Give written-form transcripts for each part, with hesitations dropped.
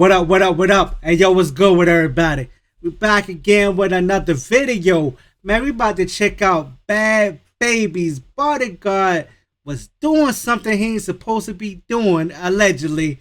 What up, what up, what up? Hey, yo, what's good with everybody? We back again with another video. Man, we about to check out Bhad Bhabie's bodyguard was doing something he ain't supposed to be doing, allegedly,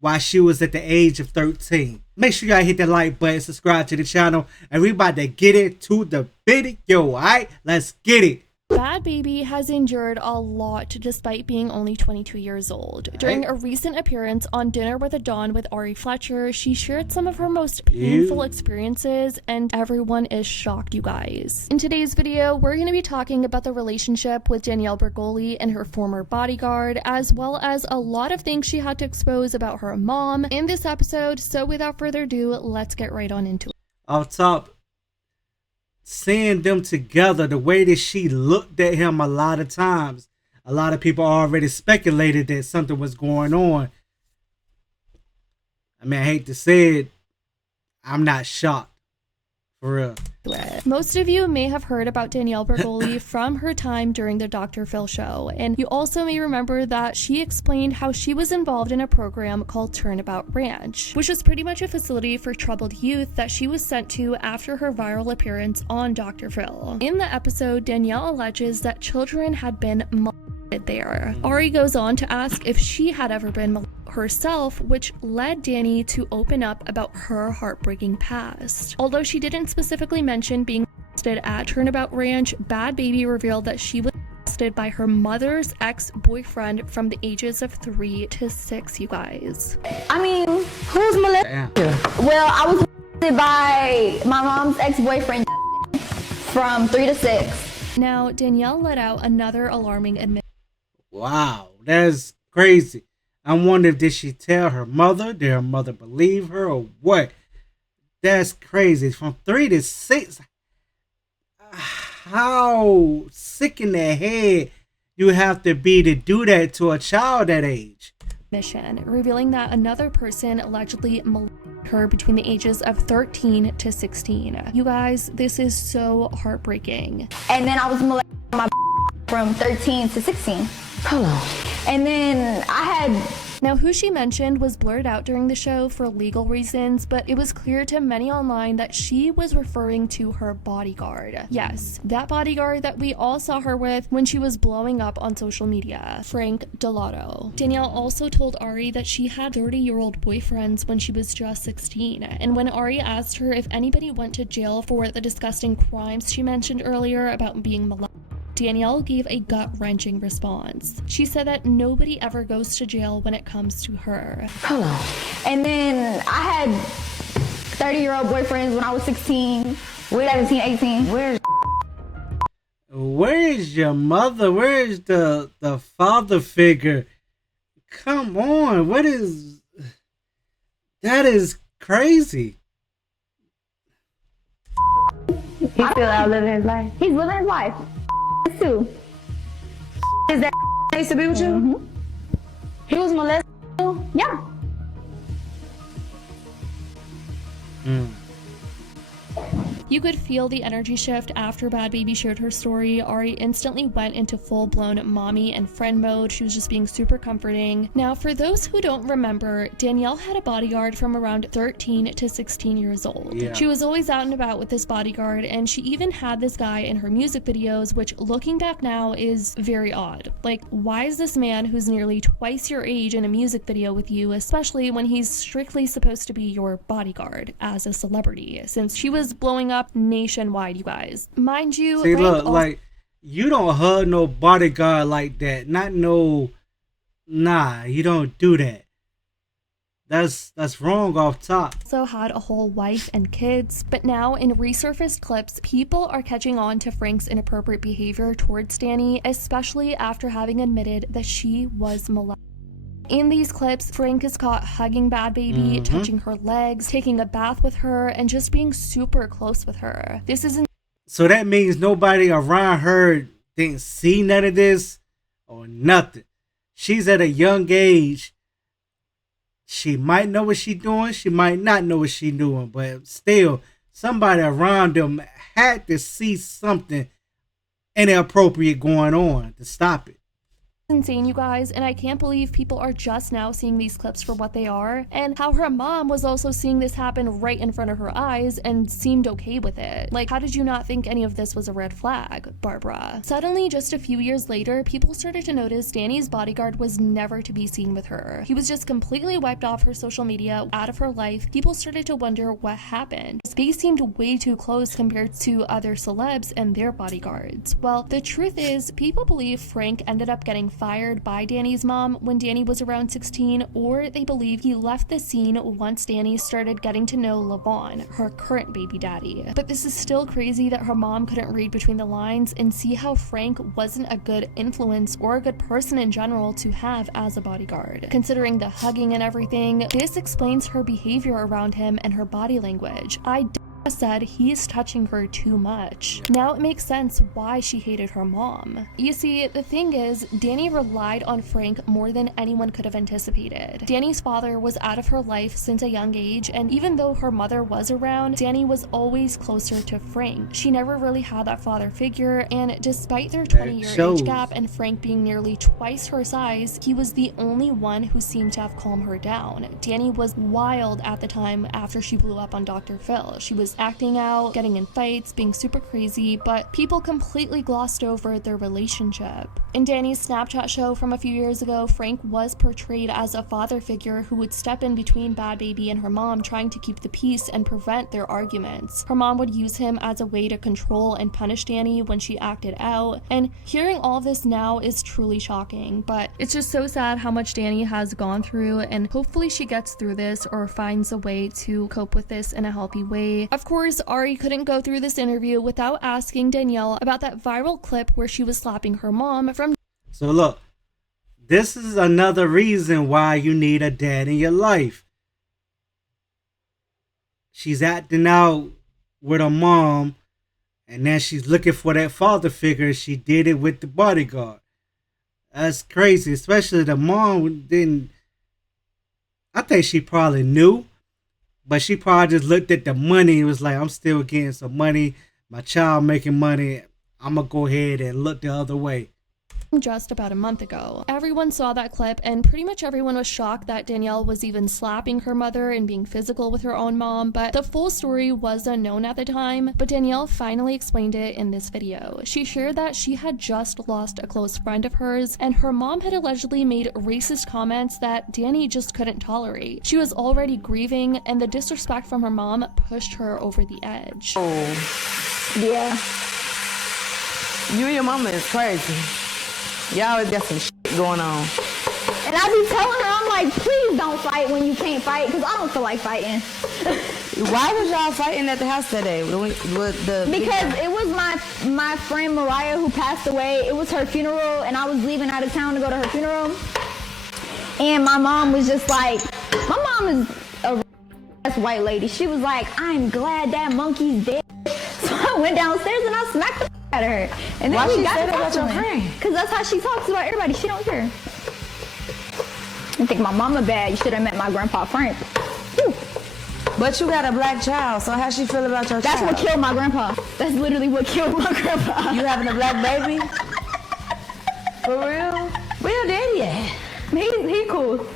while she was at the age of 13. Make sure y'all hit that like button, subscribe to the channel, and we about to get into the video, alright? Let's get it. Bhad Bhabie has endured a lot despite being only 22 years old. During a recent appearance on Dinner with a Don with Ari Fletcher, she shared some of her most painful experiences, and everyone is shocked, you guys. In today's video, we're going to be talking about the relationship with Danielle Bregoli and her former bodyguard, as well as a lot of things she had to expose about her mom in this episode. So without further ado, let's get right on into it. Off top, seeing them together, the way that she looked at him a lot of times, a lot of people already speculated that something was going on. I mean, I hate to say it, I'm not shocked. For real. Most of you may have heard about Danielle Bregoli from her time during the Dr. Phil show, and you also may remember that she explained how she was involved in a program called Turnabout Ranch, which was pretty much a facility for troubled youth that she was sent to after her viral appearance on Dr. Phil. In the episode, Danielle alleges that children had been molested there. Ari goes on to ask if she had ever been molested herself, which led Danny to open up about her heartbreaking past. Although she didn't specifically mention being molested at Turnabout Ranch, Bhad Bhabie revealed that she was molested by her mother's ex-boyfriend from the ages of 3 to 6, you guys. I mean, who's molested? Well, I was molested by my mom's ex-boyfriend from 3 to 6. Now, Danielle let out another alarming admission. Wow, that's crazy. I wonder if did she tell her mother? Did her mother believe her or what? That's crazy. From 3 to 6. How sick in the head you have to be to do that to a child that age? Revealing that another person allegedly molested her between the ages of 13 to 16. You guys, this is so heartbreaking. And then I was molested by my from 13 to 16. Hold on. And then I had... Now, who she mentioned was blurred out during the show for legal reasons, but it was clear to many online that she was referring to her bodyguard. Yes, that bodyguard that we all saw her with when she was blowing up on social media, Frank Delato. Danielle also told Ari that she had 30-year-old boyfriends when she was just 16, and when Ari asked her if anybody went to jail for the disgusting crimes she mentioned earlier about being molested, Danielle gave a gut-wrenching response. She said that nobody ever goes to jail when it comes to her. Hold on. And then I had 30-year-old boyfriends when I was 16, 17, 18. Where is your mother? Where is the father figure? Come on, what is... That is crazy. He's still out living his life. He's living his life. Too. Is that used to be with you? Mm-hmm. He was molested too? Yeah. You could feel the energy shift after Bhad Bhabie shared her story. Ari instantly went into full-blown mommy and friend mode. She was just being super comforting. Now, for those who don't remember, Danielle had a bodyguard from around 13 to 16 years old. Yeah. She was always out and about with this bodyguard, and she even had this guy in her music videos, which looking back now is very odd. Like, why is this man who's nearly twice your age in a music video with you, especially when he's strictly supposed to be your bodyguard as a celebrity, since she was blowing up nationwide, you guys. Mind you, see, look, like, you don't hug no bodyguard like that. Nah, you don't do that. That's wrong off top. Also had a whole wife and kids, but now in resurfaced clips, people are catching on to Frank's inappropriate behavior towards Danny, especially after having admitted that she was molested. In these clips, Frank is caught hugging Bhad Bhabie, touching her legs, taking a bath with her, and just being super close with her. This isn't... So that means nobody around her didn't see none of this or nothing. She's at a young age. She might know what she's doing. She might not know what she's doing. But still, somebody around them had to see something inappropriate going on to stop it. insane, you guys, and I can't believe people are just now seeing these clips for what they are, and how her mom was also seeing this happen right in front of her eyes and seemed okay with it. Like, how did you not think any of this was a red flag, Barbara? Suddenly, just a few years later, people started to notice Danny's bodyguard was never to be seen with her. He was just completely wiped off her social media, out of her life. People started to wonder what happened. They seemed way too close compared to other celebs and their bodyguards. Well, the truth is, people believe Frank ended up getting fired by Danny's mom when Danny was around 16, or they believe he left the scene once Danny started getting to know Lavon, her current baby daddy. But this is still crazy that her mom couldn't read between the lines and see how Frank wasn't a good influence or a good person in general to have as a bodyguard. Considering the hugging and everything, this explains her behavior around him and her body language. I said he's touching her too much. Now it makes sense why she hated her mom. You see, the thing is, Danny relied on Frank more than anyone could have anticipated. Danny's father was out of her life since a young age, and even though her mother was around, Danny was always closer to Frank. She never really had that father figure, and despite their 20-year age gap and Frank being nearly twice her size, he was the only one who seemed to have calmed her down. Danny was wild at the time after she blew up on Dr. Phil. She was acting out, getting in fights, being super crazy, but people completely glossed over their relationship. In Danny's Snapchat show from a few years ago, Frank was portrayed as a father figure who would step in between Bhad Bhabie and her mom, trying to keep the peace and prevent their arguments. Her mom would use him as a way to control and punish Danny when she acted out, and hearing all this now is truly shocking, but it's just so sad how much Danny has gone through, and hopefully she gets through this or finds a way to cope with this in a healthy way. Of course, Ari couldn't go through this interview without asking Danielle about that viral clip where she was slapping her mom from. So look, this is another reason why you need a dad in your life. She's acting out with her mom, and then she's looking for that father figure. She did it with the bodyguard. That's crazy, especially the mom didn't. I think she probably knew, but she probably just looked at the money and was like, I'm still getting some money. My child making money. I'm going to go ahead and look the other way. Just about a month ago. Everyone saw that clip, and pretty much everyone was shocked that Danielle was even slapping her mother and being physical with her own mom, but the full story was unknown at the time. But Danielle finally explained it in this video. She shared that she had just lost a close friend of hers, and her mom had allegedly made racist comments that Danny just couldn't tolerate. She was already grieving, and the disrespect from her mom pushed her over the edge. Oh, yeah. You and your mama is crazy. Y'all always got some shit going on. And I be telling her, I'm like, please don't fight when you can't fight, because I don't feel like fighting. Why was y'all fighting at the house today? Because it was my friend Mariah who passed away. It was her funeral, and I was leaving out of town to go to her funeral. And my mom was just like, my mom is a white lady. She was like, I'm glad that monkey's dead. So I went downstairs and I smacked the out of her. And then why she got said about your friend? Because that's how she talks about everybody. She don't care. You think my mama bad? You should have met my grandpa Frank. Whew. But you got a black child, so how she feel about your That's child? what killed my grandpa. That's literally what killed my grandpa. You having a black baby? For real? Where your daddy at? He cool.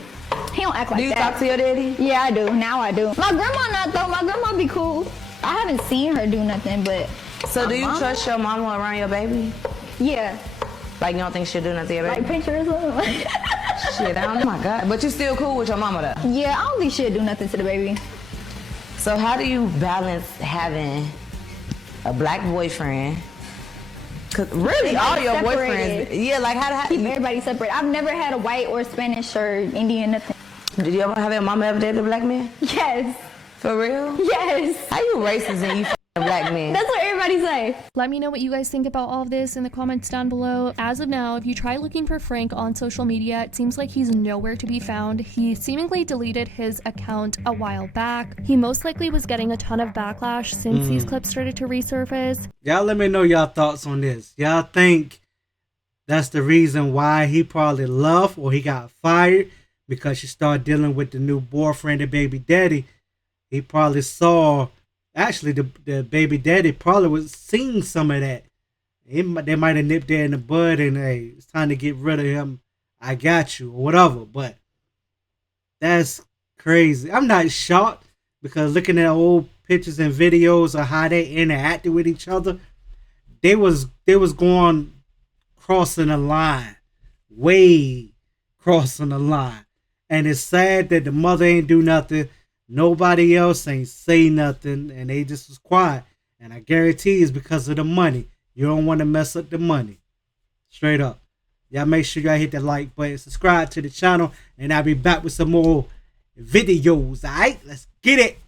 He don't act like that. Do you talk to your daddy? Yeah, I do. Now I do. My grandma not though. My grandma be cool. I haven't seen her do nothing, but. So do you trust your mama around your baby? Yeah. Like you don't think she'll do nothing to your baby? Like pinch her or something? Shit, I don't know. Oh my God. But you still cool with your mama though? Yeah, I don't think she'll do nothing to the baby. So how do you balance having a black boyfriend? Cause really all your Separated. boyfriends, yeah, like how Keep everybody separate. I've never had a white or Spanish or Indian nothing. Did you ever have your mama ever dated a black man? Yes. For real? Yes. How you racist and you a black man? That's what everybody say. Let me know what you guys think about all of this in the comments down below. As of now, if you try looking for Frank on social media, it seems like he's nowhere to be found. He seemingly deleted his account a while back. He most likely was getting a ton of backlash since these clips started to resurface. Y'all let me know y'all thoughts on this. Y'all think that's the reason why he probably left or he got fired? Because she started dealing with the new boyfriend and baby daddy. He probably saw, actually the baby daddy probably was seeing some of that. They might have nipped that in the bud and hey, it's time to get rid of him I got you or whatever. But that's crazy. I'm not shocked because looking at old pictures and videos of how they interacted with each other, they was going crossing the line, way crossing the line. And it's sad that the mother ain't do nothing. Nobody else ain't say nothing, and they just was quiet. And I guarantee it's because of the money. You don't want to mess up the money. Straight up. Y'all make sure y'all hit that like button, subscribe to the channel, and I'll be back with some more videos. Alright, let's get it.